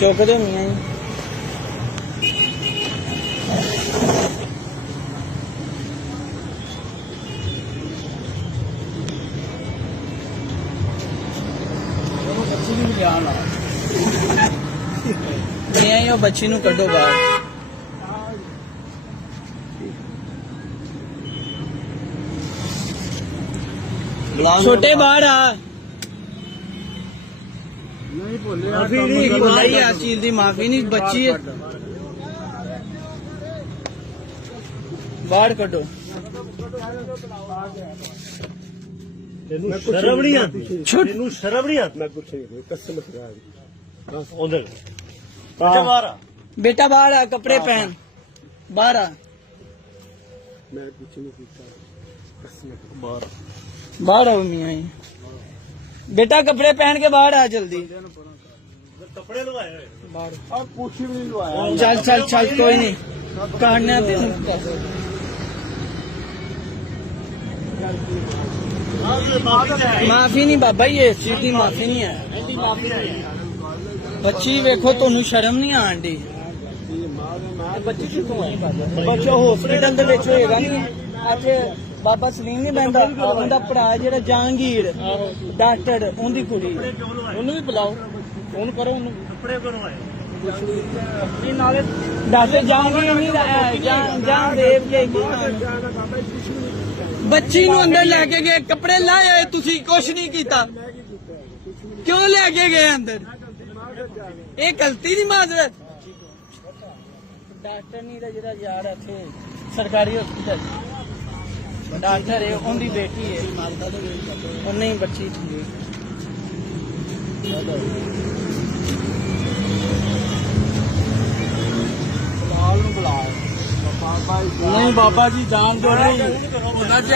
चुकते मियाँ जी मियाँ जी बच्ची नूं कड्डो बाहर। छोटे बाहर आ माफी नहीं इस चीज की माफी नहीं बच्ची है बाहर कड्डो शर्म नहीं आती शर्म नहीं आती मैं कुछ नहीं कसम से उधर बाहर आ बेटा बाहर आ कपड़े पहन बाहर आ मैं कुछ नहीं कीता कसम बाहर बाहर आओ मियाँ जी बेटा कपड़े पहन के बाहर आ जल्दी कपड़े लगाए बाहर अब कुछ भी नहीं लगाया चल चल चल कोई नहीं काटने माफी नहीं बाबा ये इस चीज की माफी नहीं है बच्ची वेखो तुहानू शर्म नहीं आन दी बच्ची कितों है बच्चा हॉस्पिटल दे विच होएगा नहीं इत्थे बाबा सलीम नहीं बहंदा उनका भरा जेड़ा जहांगीर डॉक्टर उनकी कुड़ी ओनू भी बुलाओ फोन करो ओनू कपड़े करवाए डॉक्टर जहांगीर नहीं जहांदेव के बच्ची नूं अंदर लेके गए कपड़े लाए तुसी कुछ नहीं कीता क्यों लेके गए अंदर ये गलती नहीं माजरत डॉक्टर नहीं दा जेड़ा यार इत्थे सरकारी हॉस्पिटल डॉक्टर है उनकी बेटी है नहीं बच्ची थी नहीं बाबा जी जान दो नहीं